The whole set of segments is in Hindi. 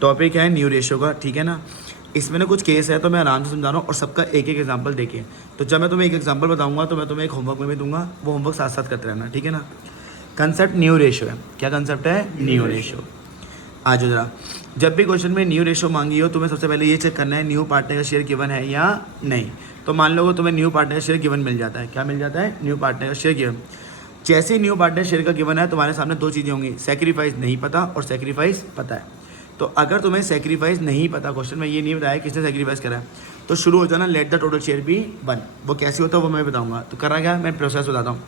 टॉपिक है न्यू रेशियो का, ठीक है ना। इसमें ना कुछ केस है तो मैं आराम से समझा रहा हूँ और सबका एक एक एग्जांपल देखिए। तो जब मैं तुम्हें एक एग्जांपल बताऊंगा तो मैं तुम्हें एक होमवर्क में भी दूंगा, वो होमवर्क साथ साथ करते रहना, ठीक है ना। कंसेप्ट न्यू रेशियो है। क्या कंसेप्ट है? New ratio. आज जरा, जब भी क्वेश्चन में न्यू रेशियो मांगी हो तुम्हें सबसे पहले ये चेक करना है न्यू पार्टनर का शेयर गिवन है या नहीं। तो मान लो तुम्हें न्यू पार्टनर का शेयर गिवन मिल जाता है। क्या मिल जाता है? न्यू पार्टनर का शेयर गिवन। जैसे ही न्यू पार्टनर शेयर का गिवन है तुम्हारे सामने दो चीज़ें होंगी, सेक्रीफाइस नहीं पता और सेक्रीफाइस पता है। तो अगर तुम्हें सेक्रीफाइस नहीं पता, क्वेश्चन में ये नहीं बताया किसने सेक्रीफाइस करा है, तो शुरू हो जाना let the total share be 1। वो कैसे होता है वो मैं बताऊंगा। तो करा क्या, मैं प्रोसेस बताता हूँ।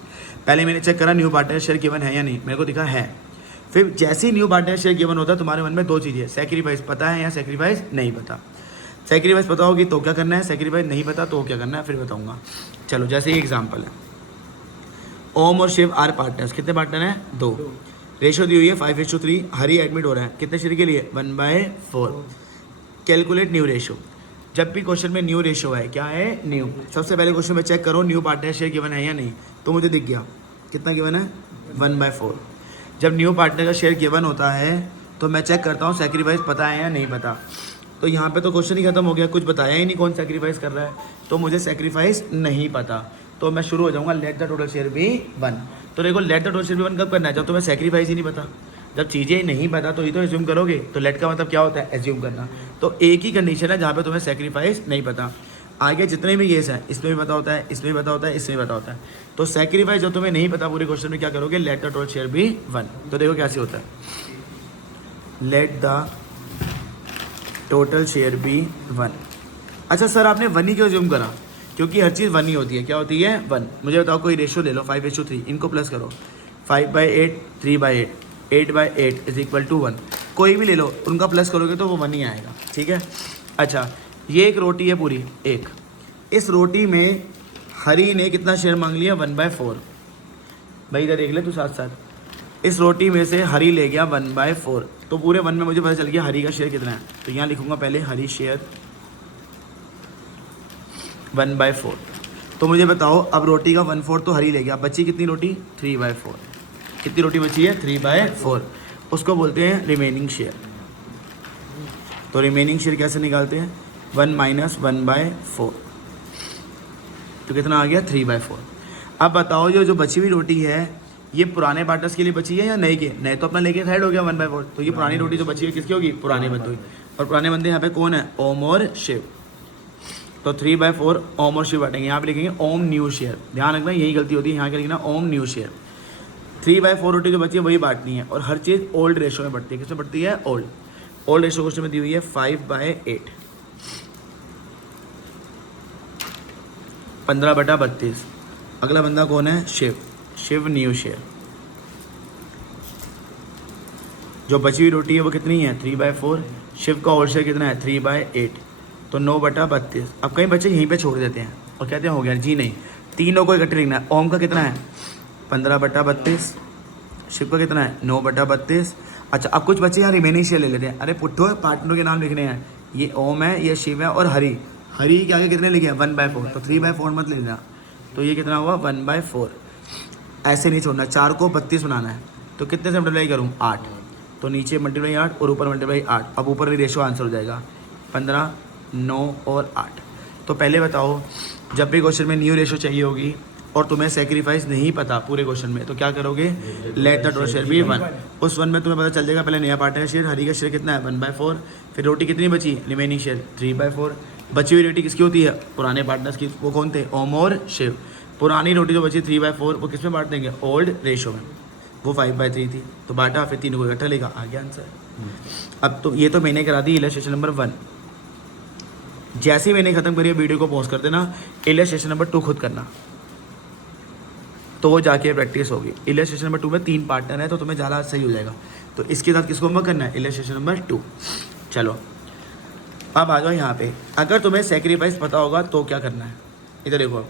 पहले मैंने चेक करा न्यू पार्टनर शेयर गिवन है या नहीं, मेरे को दिखा है। फिर जैसे ही न्यू पार्टनर शेयर गिवन होता है तुम्हारे मन में दो चीज़ें, सेक्रीफाइस पता है या सेक्रीफाइस नहीं पता। सेक्रीफाइस पता होगी तो क्या करना है, सेक्रीफाइस नहीं पता तो क्या करना है, फिर बताऊंगा। चलो, जैसे ये एग्जाम्पल है, ओम और शिव आर पार्टनर्स। कितने पार्टनर हैं? 2। रेशो दी हुई है 5:3। हरी एडमिट हो रहा है कितने शेयर के लिए? 1/4। Calculate new ratio. जब भी क्वेश्चन में न्यू रेशो है, क्या है? न्यू। सबसे पहले क्वेश्चन में चेक करो न्यू पार्टनर शेयर गिवन है या नहीं, तो मुझे दिख गया कितना गिवन है? 1/4। जब न्यू पार्टनर का शेयर गिवन होता है तो मैं चेक करता हूँ सेक्रीफाइस पता है या नहीं पता। तो यहाँ पे तो क्वेश्चन ही खत्म हो गया, कुछ बताया ही नहीं कौन सेक्रीफाइस कर रहा है, तो मुझे सेक्रीफाइस नहीं पता। तो मैं शुरू हो जाऊँगा let the total share be 1। तो देखो let the total share be 1 कब करना है? जब तुम्हें सेक्रीफाइस ही नहीं पता। जब चीज़ें ही नहीं पता तो ये तो एज्यूम करोगे। तो लेट का मतलब क्या होता है? एज्यूम करना। तो एक ही कंडीशन है जहाँ पे तुम्हें सेक्रीफाइस नहीं पता। आगे जितने भी केस हैं इसमें भी पता होता है, इसमें भी पता होता है, इसमें भी पता होता है। तो सेक्रीफाइस जो तुम्हें नहीं पता पूरे क्वेश्चन में क्या करोगे? Let the total share be 1। तो देखो कैसे होता है, let the total share be 1। अच्छा सर आपने 1 ही क्यों एज्यूम करा? क्योंकि हर चीज़ 1 ही होती है। क्या होती है? 1। मुझे बताओ कोई रेशियो ले लो 5:3, इनको प्लस करो 5/8, 3/8, 8/8 इज इक्वल टू 1। कोई भी ले लो, उनका प्लस करोगे तो वो 1 ही आएगा, ठीक है। अच्छा, ये एक रोटी है पूरी, एक। इस रोटी में हरी ने कितना शेयर मांग लिया? 1/4। भाई इधर देख ले तू साथ साथ। इस रोटी में से हरी ले गया 1/4। तो पूरे 1 में मुझे पता चल गया हरी का शेयर कितना है। तो यहाँ लिखूंगा पहले हरी शेयर 1/4। तो मुझे बताओ अब रोटी का 1/4 तो हरी ले गया, बची कितनी रोटी? 3/4। कितनी रोटी बची है? 3/4। उसको बोलते हैं रिमेनिंग शेयर। तो रिमेनिंग शेयर कैसे निकालते हैं? 1 - 1/4। तो कितना आ गया? 3/4। अब बताओ जो बची हुई रोटी है ये पुराने पार्टनर्स के लिए बची है या नए के? नए तो अपना लेके साइड हो गया 1/4। तो ये पुरानी रोटी जो बची है किसकी होगी? पुराने बंदे हुई। और पुराने बंदे यहाँ पे कौन है? ओम और शिव। तो 3/4 ओम और शिव बांटेंगे। यहाँ पे लिखेंगे ओम न्यू शेयर। ध्यान रखना यही गलती होती है, यहाँ क्या लिखना? ओम न्यू शेयर। 3/4 रोटी जो बची है वही बांटनी है। और हर चीज़ ओल्ड रेशो में बढ़ती है। किसमें बढ़ती है? ओल्ड। ओल्ड रेशो क्वेश्चन में दी हुई है 5/8, 15/32। अगला बंदा कौन है? शिव। Shiv new share. जो बची हुई रोटी है वो कितनी है? 3/4। शिव का ओल्ड शेयर कितना है? 3/8। तो 9/32। अब कई बच्चे यहीं पे छोड़ देते हैं और कहते हैं हो गया। जी नहीं, तीनों को इकट्ठे लिखना है। ओम का कितना है? 15/32। शिव का कितना है? 9/32। अच्छा, अब कुछ बच्चे यहाँ रिमेनिंग शेयर ले लेते हैं। अरे पुट्ठो, पार्टनरों के नाम लिखने हैं। ये ओम है, ये शिव है और हरी। हरी के आगे कितने लिखे हैं? 1/4। तो 3/4 मत लेना। तो ये कितना हुआ? 1/4। ऐसे नहीं छोड़ना, 4 को 32 बनाना है। तो कितने से मल्टीप्लाई करूँ? 8। तो नीचे मल्टीप्लाई 8 और ऊपर मल्टीप्लाई 8। अब ऊपर रेशो आंसर हो जाएगा 15, 9 और 8। तो पहले बताओ, जब भी क्वेश्चन में न्यू रेशो चाहिए होगी और तुम्हें सेक्रीफाइस नहीं पता पूरे क्वेश्चन में, तो क्या करोगे? Let the total share be 1। उस 1 में तुम्हें पता चल जाएगा पहले नया पार्टनर शेयर, हरी का शेयर कितना है? 1/4। फिर रोटी कितनी बची? Remaining share 3/4। बची हुई रोटी किसकी होती है? पुराने पार्टनर्स की। वो कौन थे? ओम और शिव। पुरानी रोटी जो बची 3/4 वो किस में बांट देंगे? ओल्ड रेशो में। वो 5/3 थी तो बांटा, फिर तीनों को इकट्ठा लेगा, आ गया आंसर। अब तो ये तो मैंने करा दी इलस्ट्रेशन नंबर 1। जैसे ही मैंने खत्म करी वीडियो को पॉज कर देना, इलस्ट्रेशन नंबर 2 खुद करना, तो वो जाके प्रैक्टिस होगी। इलस्ट्रेशन नंबर 2 में 3 पार्टनर है तो तुम्हें ज़्यादा सही हो जाएगा। तो इसके साथ किसको होमवर्क करना है? Illustration number 2। चलो अब आ जाओ यहाँ पे। अगर तुम्हें सेक्रीफाइस पता होगा तो क्या करना है? इधर देखो,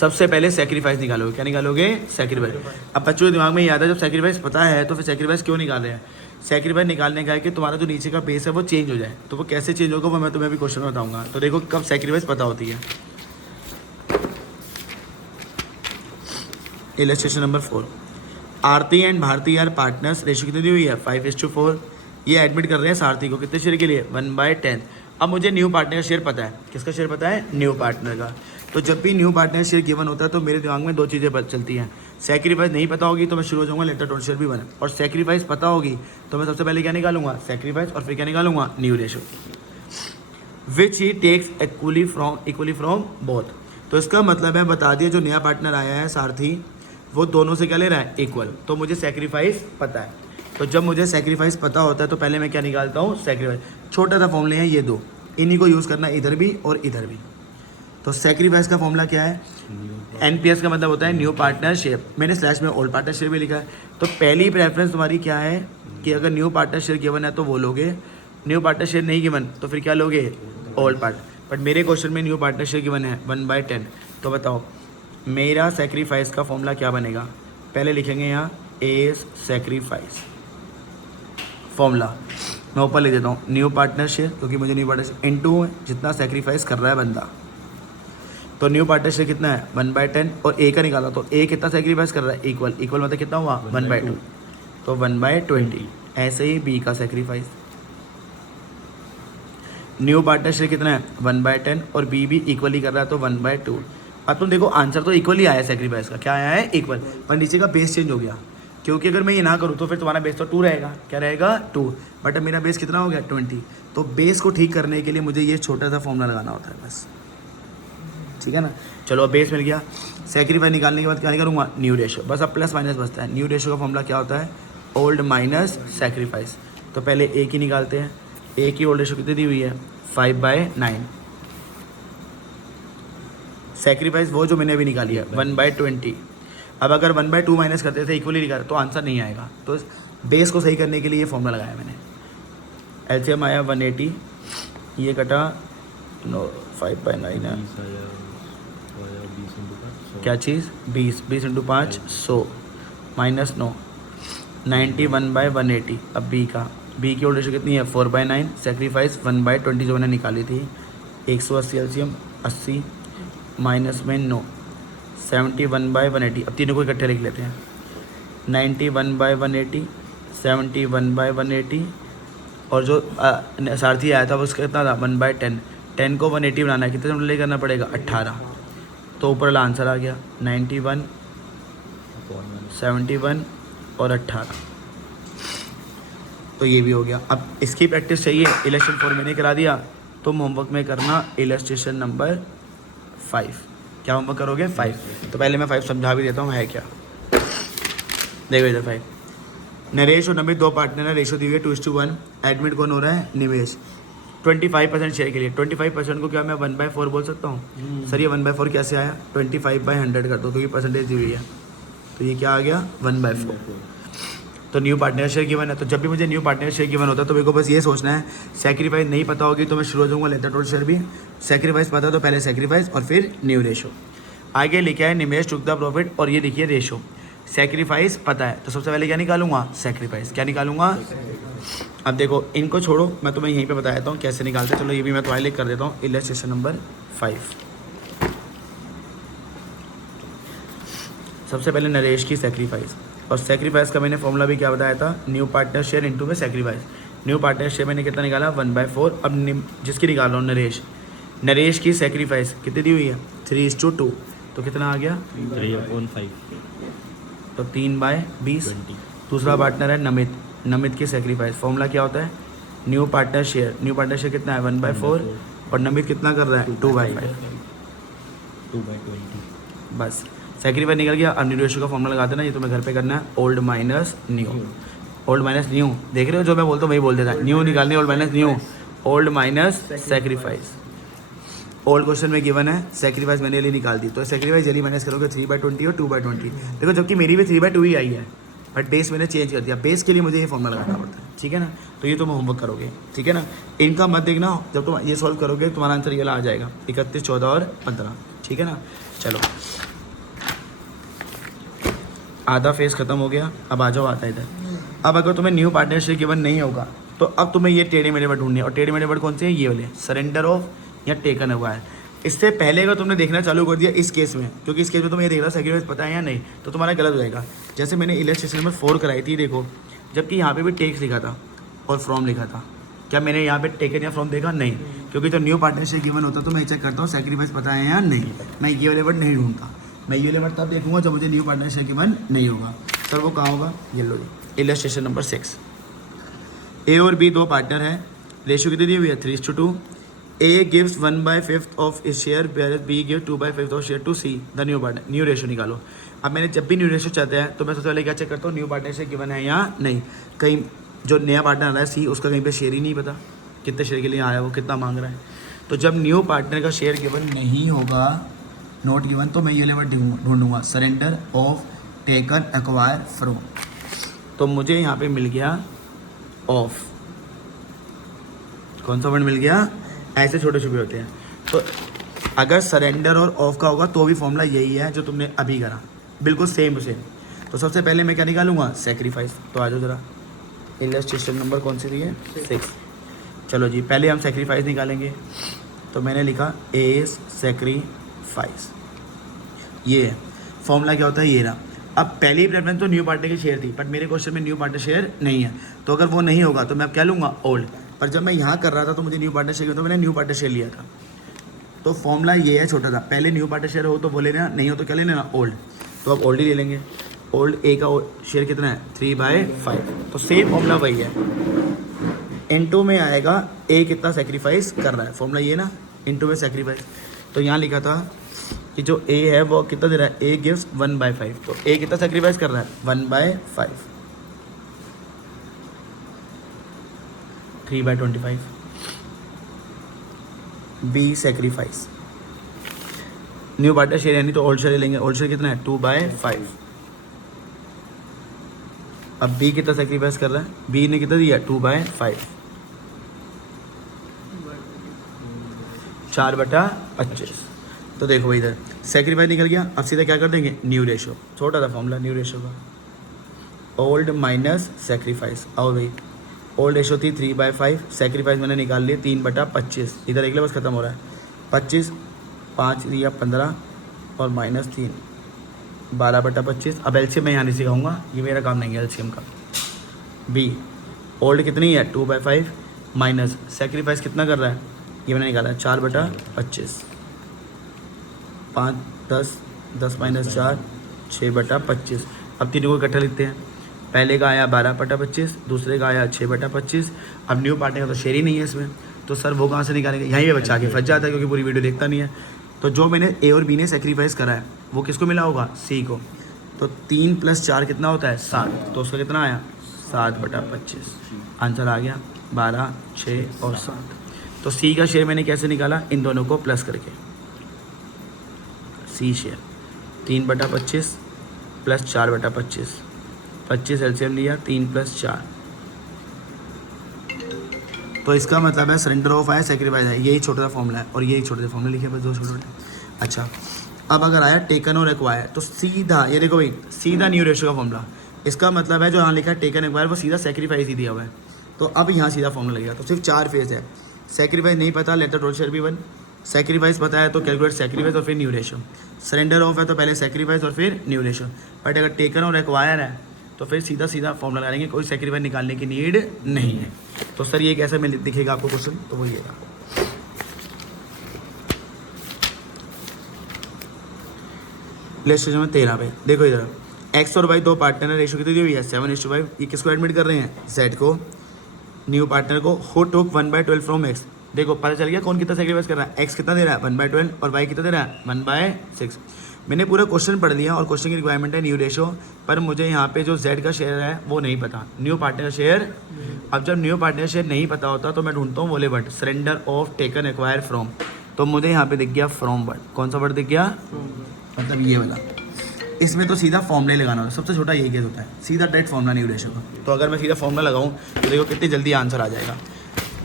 सबसे पहले सेक्रीफाइस निकालोगे। क्या निकालोगे? सेक्रीफाइस। अब बच्चों के दिमाग में याद है जब सेक्रीफाइस पता है तो फिर सेक्रीफाइस क्यों निकाल रहे हैं? सेक्रीफाइस निकालने का है कि तुम्हारा जो नीचे का बेस है वो चेंज हो जाए। तो वो कैसे चेंज होगा वो मैं तुम्हें अभी क्वेश्चन में बताऊंगा। तो देखो कब सेक्रीफाइस पता होती है। Illustration number 4। Aarti and Bharti are partners. Ratio कितनी दी हुई है? 5:4। ये एडमिट कर रहे हैं सारथी को, कितने शेयर के लिए, 1/10। अब मुझे न्यू पार्टनर का शेयर पता है, किसका शेयर पता है, न्यू पार्टनर का। तो जब भी न्यू पार्टनर शेयर गिवन होता है तो मेरे दिमाग में दो चीज़ें चलती हैं। सेक्रीफाइस नहीं पता होगी तो मैं शुरू हो जाऊँगा लेटर टोटल शेयर भी बने, और सेक्रीफाइस पता होगी तो मैं सबसे पहले क्या निकालूंगा, सेक्रीफाइस, और फिर क्या निकालूंगा, new ratio, which he takes equally from both. तो इसका मतलब है, बता दिया जो नया पार्टनर आया है सारथी, वो दोनों से क्या ले रहा है, इक्वल। तो मुझे सेक्रीफाइस पता है। तो जब मुझे सेक्रीफाइस पता होता है तो पहले मैं क्या निकालता हूँ, सेक्रीफाइस। छोटा सा फॉर्मूले हैं ये दो, इन्हीं को यूज़ करना इधर भी और इधर भी। तो सेक्रीफाइस का फॉर्मूला क्या है, एनपीएस का मतलब होता है न्यू पार्टनर शेयर, मैंने स्लैश में ओल्ड पार्टनर शेयर भी लिखा है। तो पहली प्रेफरेंस तुम्हारी क्या है कि अगर न्यू पार्टनर शेयर गिवन है तो वो लोगे, न्यू पार्टनर शेयर नहीं गिवन तो फिर क्या लोगे, ओल्ड पार्ट। बट मेरे क्वेश्चन में न्यू पार्टनर शेयर गिवन है 1/10। तो बताओ मेरा सेक्रीफाइस का फॉर्मूला क्या बनेगा, पहले लिखेंगे यहाँ ए सेक्रीफाइस फॉर्मूला, मैं ऊपर लिख देता हूँ न्यू पार्टनर शेयर, क्योंकि मुझे न्यू पार्टनर शेयर इनटू जितना सेक्रीफाइस कर रहा है बंदा। तो न्यू पार्टनर शेयर कितना है, 1/10, और ए का निकाला तो ए कितना सेक्रीफाइस कर रहा है, इक्वल मतलब कितना हुआ, 1/2, तो 1/20। ऐसे ही बी का सेक्रीफाइस, न्यू पार्टनर शेयर कितना है, 1/10, और बी भी इक्वली कर रहा है तो 1/2। अब तुम देखो आंसर तो इक्वल ही आया है सेक्रीफाइस का, क्या आया है, इक्वल, पर नीचे का बेस चेंज हो गया, क्योंकि अगर मैं ये ना करूँ तो फिर तुम्हारा बेस तो 2 रहेगा, क्या रहेगा, 2, बट अब मेरा बेस कितना हो गया, 20। तो बेस को ठीक करने के लिए मुझे ये छोटा सा फॉर्मूला लगाना होता है बस, ठीक है ना। चलो अब बेस मिल गया, सेक्रीफाइस निकालने के बाद क्या करूँगा, न्यू रेशो, बस अब प्लस माइनस बचता है। न्यू रेशो का फॉर्मूला क्या होता है, ओल्ड माइनस सेक्रीफाइस। तो पहले ए की निकालते हैं, ए की ओल्ड रेशो कितनी दी हुई है, 5/9। सेक्रीफाइस वो जो मैंने अभी निकाली है 1/20। अब अगर 1/2 माइनस करते थे इक्वली निकाल तो आंसर नहीं आएगा, तो बेस को सही करने के लिए ये फॉर्मूला लगाया मैंने। एलसीएम आया 180, ये कटा 5/9 है, क्या चीज़, 20 × 5 100 -9 91/180। अब बी की ओल्ड रेशो कितनी है, 4/9, सेक्रीफाइस 1/20 जो मैंने निकाली थी, 180 एलसीएम 80 माइनस में 9 71/180। अब तीनों को इकट्ठे लिख लेते हैं, 91/180, 71/180, और जो सारथी आया था वो उसका कितना था, 1/10। 10 को 180 बनाना है, कितने मल्टीप्लाई करना पड़ेगा, 18। तो ऊपर वाला आंसर आ गया 91, 71 और 18। तो ये भी हो गया। अब इसकी प्रैक्टिस चाहिए, इलस्ट्रेशन 4 मैंने करा दिया, तुम होमवर्क में करना इलस्ट्रेशन नंबर 5। क्या होमवर्क करोगे, 5। तो पहले मैं 5 समझा भी देता हूँ है क्या, देखो इधर 5। नरेश और नमित दो पार्टनर है, रेशो दी हुई है 2:1। एडमिट कौन हो रहा है, निवेश। 25% शेयर के लिए 25% को क्या मैं 1/4 बोल सकता हूँ, सर ये 1/4 कैसे आया, 25/100 कर दो, तो ये परसेंटेज दी हुई है, तो ये क्या आ गया, 1/4। तो न्यू पार्टनर शेयर गिवन है, तो जब भी मुझे न्यू पार्टनर शेयर गिवन होता है तो मेरे को बस ये सोचना है, सेक्रीफाइस नहीं पता होगी तो मैं शुरू हो जाऊँगा लेटर टोटल शेयर भी, सेक्रीफाइस पता तो पहले सेक्रीफाइस और फिर न्यू रेशो। आगे लिखा है निमेश टुक द प्रॉफिट, और ये देखिए रेशो। सेक्रीफाइस पता है तो सबसे पहले क्या निकालूंगा, सेक्रीफाइस। क्या निकालूंगा, अब देखो इनको छोड़ो, मैं तुम्हें यहीं पे बता देता हूँ कैसे निकालते हैं। चलो ये भी मैं तुम्हारे लिए कर देता हूँ, इलस्ट्रेशन नंबर 5। सबसे पहले नरेश की सेक्रीफाइस, और सेक्रीफाइस का मैंने फॉर्मूला भी क्या बताया था, न्यू पार्टनर शेयर इनटू में सेक्रीफाइस। न्यू पार्टनर शेयर मैंने कितना निकाला, 1/4। अब जिसकी निकाल रहा हूँ, नरेश की सेक्रीफाइस कितनी दी हुई है, 3:2, तो कितना आ गया, 3/5, तो 3/20। दूसरा पार्टनर है नमित की सेक्रीफाइस, फॉर्मूला क्या होता है, न्यू पार्टनर शेयर कितना है, 1/4, और नमित कितना कर रहा है, 2/5, 2/20। बस सेक्रीफाइस निकल गया। अब न्यू रेशो का फॉर्मूला लगाते ना, ये तुम्हें घर पे करना है, old minus new. Old minus new, देख रहे हो जो मैं बोलता हूँ वही बोल देता है, न्यू निकालनी, old minus new, old minus sacrifice. Old question में गिवन है, सेक्रीफाइस मैंने ये निकाल दी, तो सेक्रीफाइस जल्दी माइनस करोगे 3/20 और 2/20। देखो जबकि मेरी भी 3/2 ही आई है, बट बेस मैंने चेंज कर दिया, बेस के लिए मुझे ये फॉर्मूला लगाना पड़ता है, ठीक है ना। तो ये तुम होमवर्क करोगे, ठीक है ना। इनका मत देखना, जब तुम ये सॉल्व करोगे तुम्हारा आंसर ये आ जाएगा 31, 14 और 15, ठीक है ना। चलो आधा फेस खत्म हो गया, अब आ जाओ आता इधर। अब अगर तुम्हें न्यू पार्टनरशिप गिवन नहीं होगा तो अब तुम्हें ये टेढ़े मेढ़े वर्ड ढूंढने, और टेढ़े मेढ़े वर्ड कौन से हैं, ये वाले, सरेंडर ऑफ या टेकन हुआ है। इससे पहले अगर तुमने देखना चालू कर दिया इस केस में, क्योंकि इस केस में तुम्हें ये देख रहा सेक्रीफाइस पता है या नहीं, तो तुम्हारा गलत हो जाएगा। जैसे मैंने इलस्ट्रेशन नंबर 4 कराई थी, देखो जबकि यहाँ पे भी टेक्स लिखा था, और फ्रॉम लिखा था, क्या मैंने यहाँ पे टेकन या फ्रॉम देखा? नहीं, क्योंकि जो न्यू पार्टनरशिप गिवन होता है तो मैं चेक करता हूँ सैक्रिफाइस पता है या नहीं। मैं ये वाले वर्ड नहीं ढूंढता, मैं ये वाले वर्ड तब देखूंगा जब मुझे न्यू पार्टनरशिप गिवन नहीं होगा। सर वो कहाँ होगा? ये लो जी, इलस्ट्रेशन नंबर 6। ए और बी दो पार्टनर हैं, रेशियो कितनी दी हुई है? 3:2। A gives 1/5 of his share, B give 2/5 of share to C the new partner. New ratio निकालो। अब मैंने जब भी न्यू रेशियो चाहते हैं तो मैं सबसे पहले क्या चेक करता हूँ? न्यू पार्टनरशिप गिवन है या नहीं। कहीं जो नया पार्टनर आ रहा है सी, उसका कहीं पे शेयर ही नहीं पता कितने शेयर के लिए आया है, वो कितना मांग रहा है। तो जब न्यू पार्टनर का शेयर गिवन नहीं होगा, नोट गिवन, तो मैं ये लेवल ढूंढूंगा, surrender of taken acquire from. तो मुझे यहाँ पे मिल गया ऑफ। कौन सा वर्ड मिल गया? ऐसे छोटे छोटे होते हैं। तो अगर सरेंडर और ऑफ का होगा तो भी फॉर्मूला यही है जो तुमने अभी करा, बिल्कुल सेम टू सेम। तो सबसे पहले मैं क्या निकालूंगा? सैक्रिफाइस। तो आ जाओ जरा, इलस्ट्रेशन नंबर कौन सी दी है? 6। चलो जी, पहले हम सैक्रिफाइस निकालेंगे। तो मैंने लिखा ए सैक्रिफाइस, ये है फॉर्मूला। क्या होता है? ये रहा। अब पहली प्रेफरेंस तो न्यू पार्टनर की शेयर थी, बट मेरे क्वेश्चन में न्यू पार्टनर शेयर नहीं है, तो अगर वो नहीं होगा तो मैं अब क्या लूँगा? ओल्ड। पर जब मैं यहाँ कर रहा था तो मुझे न्यू पार्टनर शेयर, तो मैंने न्यू पार्टनर शेयर लिया था। तो फॉर्मूला ये है छोटा सा, पहले न्यू पार्टनर शेयर हो तो वो लेना, नहीं हो तो क्या लेना? ओल्ड। तो अब ओल्ड ही ले लेंगे। ओल्ड ए का शेयर कितना है? 3/5। तो सेम फॉर्मूला वही है। इनटू में आएगा ए कितना सेक्रीफाइस कर रहा है, फॉर्मूला ये ना, इनटू में सेक्रीफाइस। तो यहाँ लिखा था कि जो ए है वो कितना दे रहा है? ए गिव्स 1/5। तो ए कितना सेक्रीफाइस कर रहा है? 1/5, 3/25। B sacrifice, new partner share यानी तो ओल्ड शेयर लेंगे। ओल्ड शेयर कितना है? 2/5। अब बी कितना सेक्रीफाइस कर रहा है? बी ने कितना दिया? 2/5, 4/25। तो देखो भाई इधर सेक्रीफाइस निकल गया। अब सीधा क्या कर देंगे? New ratio. छोटा सा फॉर्मूला न्यू रेशो का, ओल्ड माइनस सेक्रीफाइस। आओ भाई, ओल्ड रेशो थी 3/5, सेक्रीफाइस मैंने निकाल लिया 3/25। इधर एक बस खत्म हो रहा है। 25, 5 या 15 और -3, 12/25। अब एलसीएम मैं यहाँ नहीं सिखाऊंगा, ये मेरा काम नहीं है एलसीएम का। बी ओल्ड कितनी है? 2/5 माइनस सेक्रीफाइस कितना कर रहा है? ये मैंने निकाला है 4/25। 5, 10, 10 - 4, 6/25। अब तीनों को इकट्ठा लिखते हैं। पहले का आया 12/25, दूसरे का आया 6/25। अब न्यू पार्टनर का तो शेयर ही नहीं है इसमें, तो सर वो कहाँ से निकालेंगे? यहीं पे बच्चा आके फंस जाता है क्योंकि पूरी वीडियो देखता नहीं है। तो जो मैंने ए और बी ने सेक्रीफाइस करा है वो किसको मिला होगा? सी को। तो 3 + 4 कितना होता है? 7। तो उसका कितना आया? 7/25। आंसर आ गया 12, 6 और 7। तो सी का शेयर मैंने कैसे निकाला? इन दोनों को प्लस करके। सी शेयर 3/25 + 4/25, 25 एलसीएम लिया, 3 + 4। तो इसका मतलब है सरेंडर ऑफ आया, सेक्रीफाइस है। यही छोटा सा फॉर्मूला है और यही छोटे से फॉर्मूला लिखे बस, दो छोटे। अच्छा, अब अगर आया टेकन और एक्वायर, तो सीधा ये देखो भाई, सीधा न्यू रेशो का फॉर्मूला। इसका मतलब है जो यहाँ लिखा है टेकन एक्वायर वो सीधा सेक्रीफाइस ही दिया हुआ है। तो अब यहाँ सीधा फॉर्मूला लगेगा। तो सिर्फ 4 फेज है। सेक्रीफाइस नहीं पता, let the total share be 1। Sacrifice पता है तो कैलकुलेट सेक्रीफाइस और फिर न्यू रेशो। सरेंडर ऑफ है तो पहले सेक्रीफाइस और फिर न्यू रेशो। बट अगर टेकन और एक्वायर है तो फिर सीधा सीधा फॉर्मूला लगाएंगे, कोई सेक्रीफाइस निकालने की नीड नहीं है। तो सर ये कैसे मिल दिखेगा आपको क्वेश्चन? तो वो ये लेट में 13 पे देखो इधर, एक्स और वाई दो पार्टनर है, रेशो कितनी दी हुई है? 7:5। ये किसको एडमिट कर रहे हैं? जेड को, न्यू पार्टनर को। Who took 1/12 from x. देखो पता चल गया कौन कितना सेक्रीफाइस कर रहा है। एक्स कितना दे रहा है? 1/12 और वाई कितना दे रहा है? 1/6। मैंने पूरा क्वेश्चन पढ़ लिया और क्वेश्चन की रिक्वायरमेंट है न्यू रेशो, पर मुझे यहाँ पे जो जेड का शेयर है वो नहीं पता, न्यू पार्टनर का शेयर। अब जब न्यू पार्टनर शेयर नहीं पता होता तो मैं ढूंढता हूँ वो word, surrender of taken acquire from. तो मुझे यहाँ पे दिख गया फ्रॉम वर्ड। कौन सा वर्ड दिख गया? मतलब ये वाला। इसमें तो सीधा फॉर्मूला लगाना होता है, सबसे छोटा यही केस होता है, सीधा डायरेक्ट फॉर्मूला न्यू रेशो का। तो अगर मैं सीधा फॉर्मूला लगाऊँ तो देखो कितनी जल्दी आंसर आ जाएगा।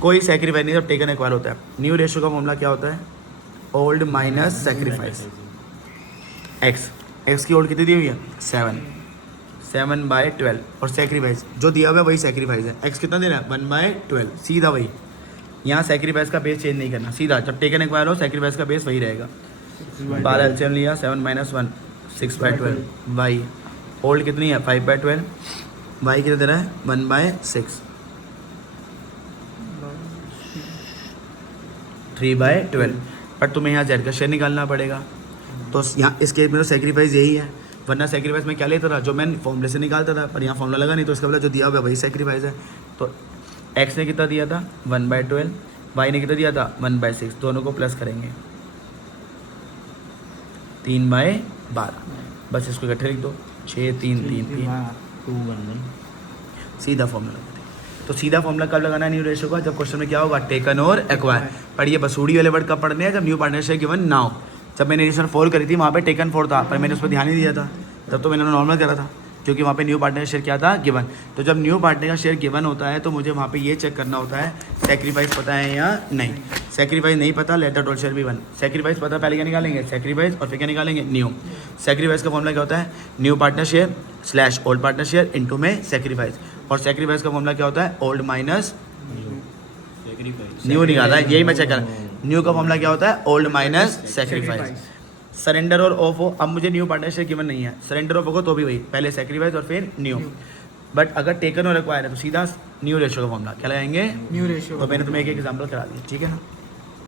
कोई सेक्रीफाइस नहीं, जब टेकन एक्वायर होता है। न्यू रेशो का फॉर्मूला क्या होता है? Old minus sacrifice. एक्स की ओल्ड कितनी दी हुई है? 7/12 और सेक्रीफाइस जो दिया हुआ है वही सेक्रीफाइस है। एक्स कितना दे रहा है? 1/12, सीधा वही। यहाँ सेक्रीफाइस का बेस चेंज नहीं करना, सीधा जब टेकन एक्वायर हो सेक्रीफाइस का बेस वही रहेगा। 12 एलसीएम लिया, 7 - 1, 6/12। वाई ओल्ड कितनी है? 5/12। वाई कितना दे रहा है? 1/6। 3/12, पर तुम्हें यहाँ जेड का शेयर निकालना पड़ेगा। तो यहाँ इस केस में तो सेक्रीफाइस यही है, वरना सेक्रीफाइस में क्या लेता था, जो मैं फॉर्मूले से निकालता था, पर यहाँ फॉर्मूला लगा नहीं, तो इसका मतलब जो दिया हुआ है वही सेक्रीफाइस है। तो एक्स ने कितना दिया था 1/12, वाई ने कितना दिया था 1/6, दोनों को प्लस करेंगे 3/12, बस इसको इकट्ठे लिख दो 6 3 3 3, 2 1 1। सीधा फॉर्मूला लगा दे। तो सीधा फॉर्मूला कब लगाना है न्यू रेशियो का, जब क्वेश्चन में क्या होगा, टेकन और एक्वायर। पर ये बसूड़ी वाले वर्ड कब पढ़ने हैं, जब न्यू पार्टनरशिप गिवन ना हो। जब मैंने एडिशन 4 करी थी वहाँ पे टेकन 4 था, पर मैंने उस पर ध्यान नहीं दिया था, तब तो मैंने नॉर्मल करा था, क्योंकि वहाँ पे न्यू पार्टनर शेयर क्या था, गिवन। तो जब न्यू पार्टनर का शेयर गिवन होता है तो मुझे वहाँ पे ये चेक करना होता है सेक्रीफाइस पता है या नहीं। सेक्रीफाइस नहीं पता, let the total share be 1। Sacrifice पता, पहले क्या निकालेंगे सेक्रीफाइस, और फिर क्या निकालेंगे न्यू। सेक्रीफाइस का फॉर्मूला क्या होता है, new partner share slash old partner share into में सेक्रीफाइस, और सेक्रीफाइस का फॉर्मूला क्या होता है, ओल्ड माइनस न्यू निकाला है, यही मैं चेक कर। न्यू का फॉर्मूला क्या होता है, ओल्ड माइनस सेक्रीफाइस। सरेंडर और ऑफ हो, अब मुझे न्यू पार्टनरशिप गिवन नहीं है, सरेंडर ऑफ होगा तो भी वही, पहले सेक्रीफाइस और फिर न्यू। बट अगर टेकन और एक्वायर है तो सीधा न्यू रेशियो का फॉर्मूला क्या लगाएंगे, न्यू रेशियो। तो मैंने तुम्हें एक एग्जांपल करा दिया, ठीक है ना।